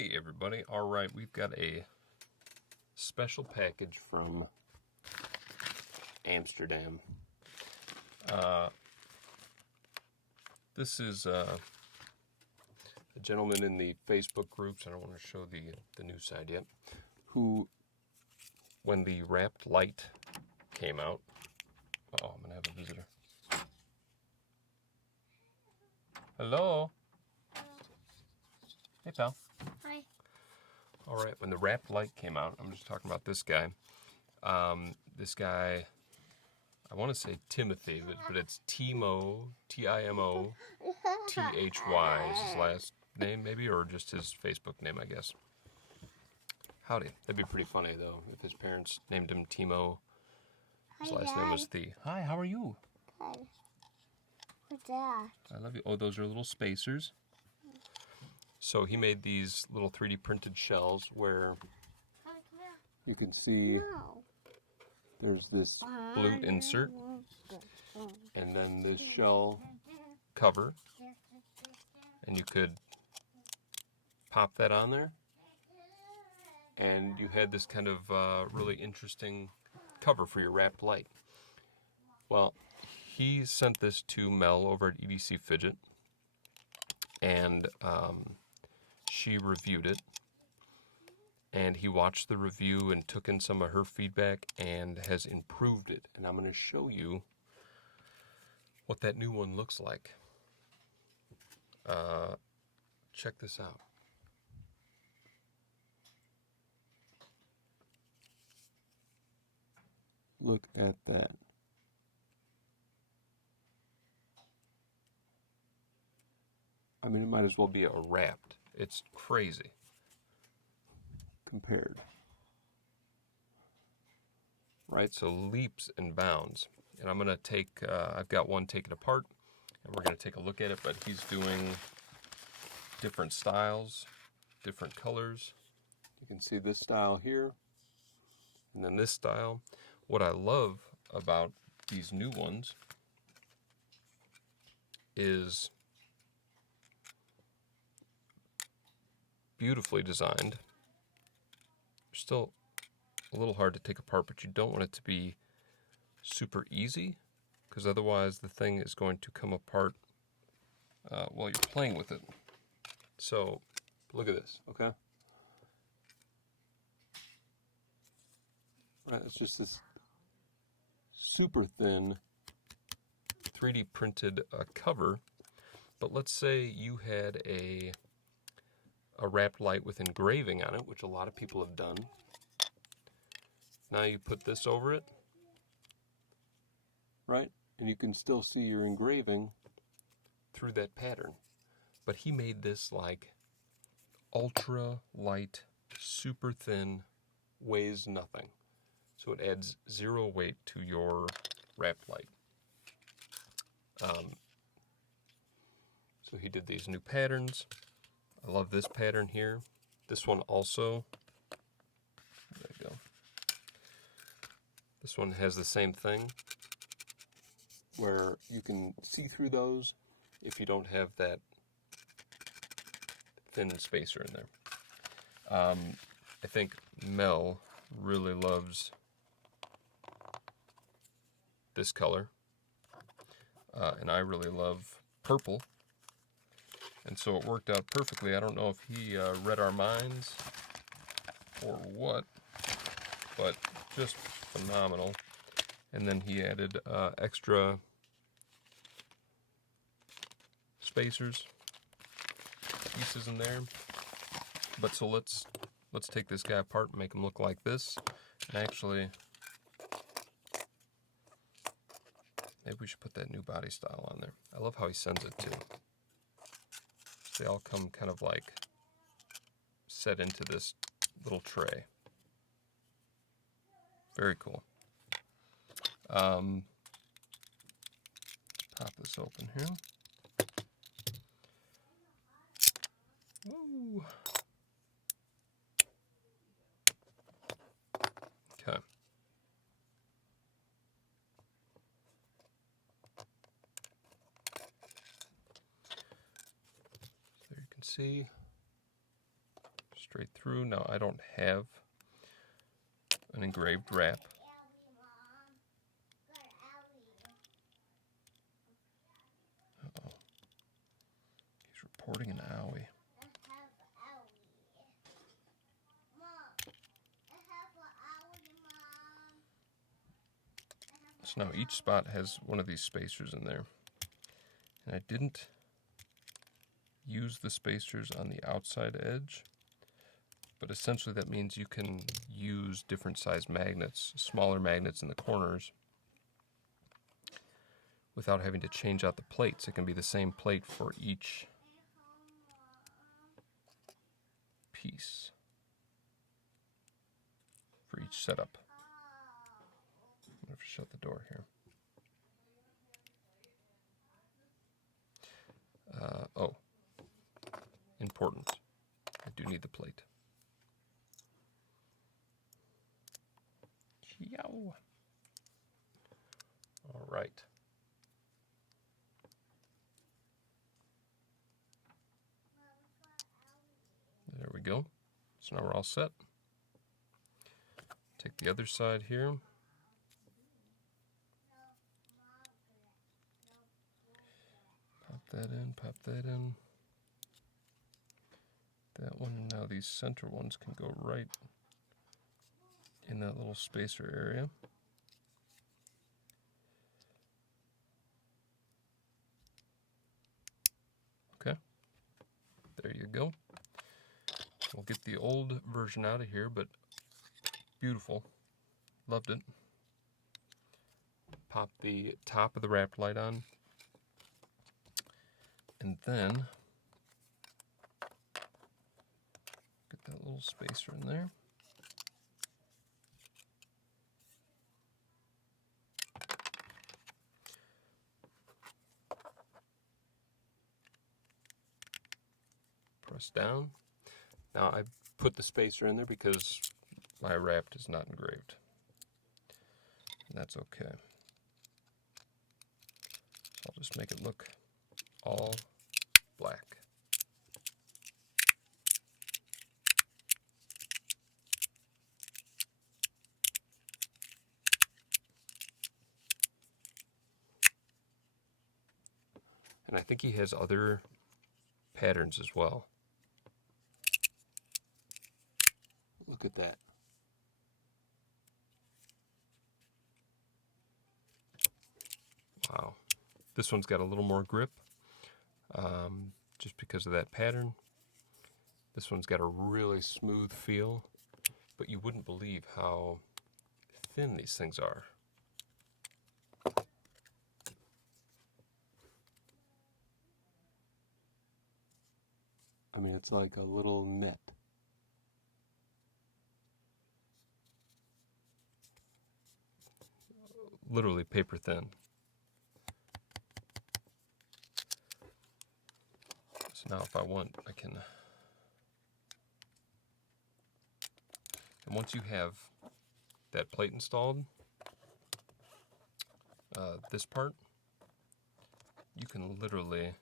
Hey everybody, alright, we've got a special package from Amsterdam. This is a gentleman in the Facebook groups, I don't want to show the new side yet, who, when the Rapt Lite came out, I'm going to have a visitor. Hello? Hey pal. Hi. Alright, when the Rapt Lite came out, I'm just talking about this guy. This guy, I want to say Timothy, but it's Timo, T-I-M-O, T-H-Y is his last name maybe, or just his Facebook name, I guess. Howdy. That'd be pretty funny though, if his parents named him Timo. His last name was Thy. Hi, how are you? Good. What's that? I love you. Oh, those are little spacers. So he made these little 3D printed shells where you can see there's this blue insert and then this shell cover, and you could pop that on there and you had this kind of really interesting cover for your Rapt Lite. Well, he sent this to Mel over at EDC Fidget, and she reviewed it, and he watched the review and took in some of her feedback and has improved it. And I'm going to show you what that new one looks like. Check this out. Look at that. I mean, it might as well be a Rapt. It's crazy compared. Right, so leaps and bounds. And I'm going to take, I've got one taken apart, and we're going to take a look at it, but he's doing different styles, different colors. You can see this style here, and then this style. What I love about these new ones is beautifully designed. Still a little hard to take apart, but you don't want it to be super easy, because otherwise the thing is going to come apart while you're playing with it. So look at this, okay? Right, it's just this super thin 3D printed cover, but let's say you had a Rapt Lite with engraving on it, which a lot of people have done. Now you put this over it, right? And you can still see your engraving through that pattern. But he made this like ultra light, super thin, weighs nothing. So it adds zero weight to your Rapt Lite. So he did these new patterns. I love this pattern here. This one also, there you go. This one has the same thing, where you can see through those if you don't have that thin spacer in there. I think Mel really loves this color, and I really love purple. And so it worked out perfectly. I don't know if he read our minds or what, but just phenomenal. And then he added extra spacers, pieces in there. But so let's take this guy apart and make him look like this. And actually, maybe we should put that new body style on there. I love how he sends it too. They all come kind of like set into this little tray. Very cool. Pop this open here. Woo. Okay. So you can see straight through. Now I don't have an engraved wrap. Uh-oh. He's reporting an owie. So now each spot has one of these spacers in there. And I didn't use the spacers on the outside edge, but essentially that means you can use different size magnets, smaller magnets in the corners, without having to change out the plates. It can be the same plate for each piece, for each setup. I'm going to shut the door here. Oh, important. I do need the plate. Yow. All right. There we go. So now we're all set. Take the other side here. Pop that in, pop that in. That one, now these center ones can go right in that little spacer area. Okay, there you go. We'll get the old version out of here, but beautiful. Loved it. Pop the top of the Rapt light on. And then get that little spacer in there. Press down. Now I put the spacer in there because my Rapt is not engraved. And that's okay. So I'll just make it look all black. And I think he has other patterns as well. Look at that. Wow. This one's got a little more grip, just because of that pattern. This one's got a really smooth feel, but you wouldn't believe how thin these things are. I mean, it's like a little net. Literally paper thin. So now if I want, I can... And once you have that plate installed, this part, you can literally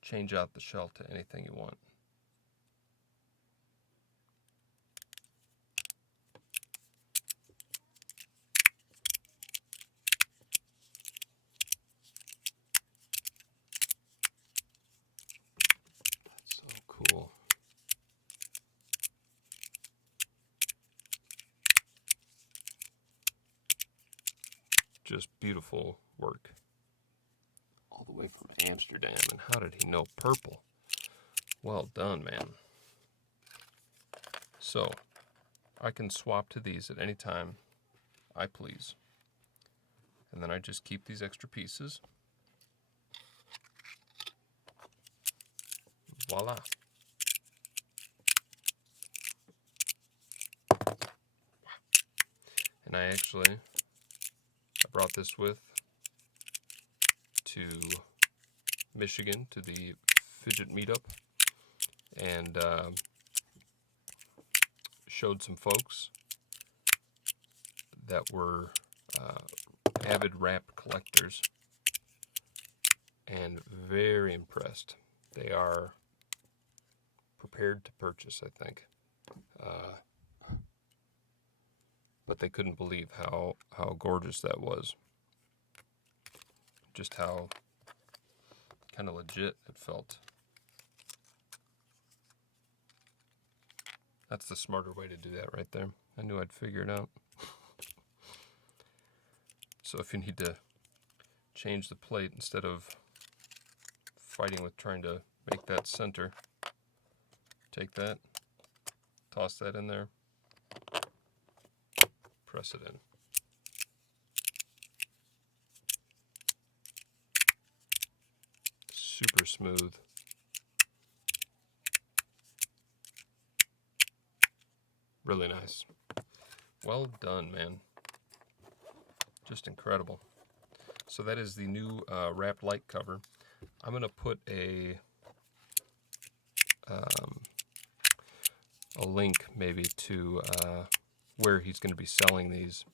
change out the shell to anything you want. That's so cool. Just beautiful work. All the way from Amsterdam, and how did he know purple? Well done, man. So, I can swap to these at any time I please. And then I just keep these extra pieces. Voila. And I brought this with to Michigan to the fidget meetup, and showed some folks that were avid Rapt collectors, and very impressed. They are prepared to purchase, I think. But they couldn't believe how gorgeous that was. Just how kind of legit it felt. That's the smarter way to do that right there. I knew I'd figure it out. So if you need to change the plate, instead of fighting with trying to make that center, take that, toss that in there, press it in. Super smooth. Really nice. Well done, man. Just incredible. So that is the new Rapt Lite cover. I'm going to put a link maybe to where he's going to be selling these,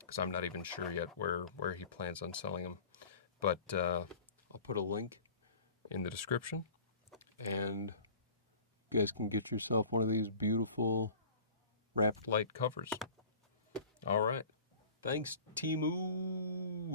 because I'm not even sure yet where he plans on selling them. But I'll put a link in the description, and you guys can get yourself one of these beautiful Rapt Lite covers. All right. Thanks, Timo.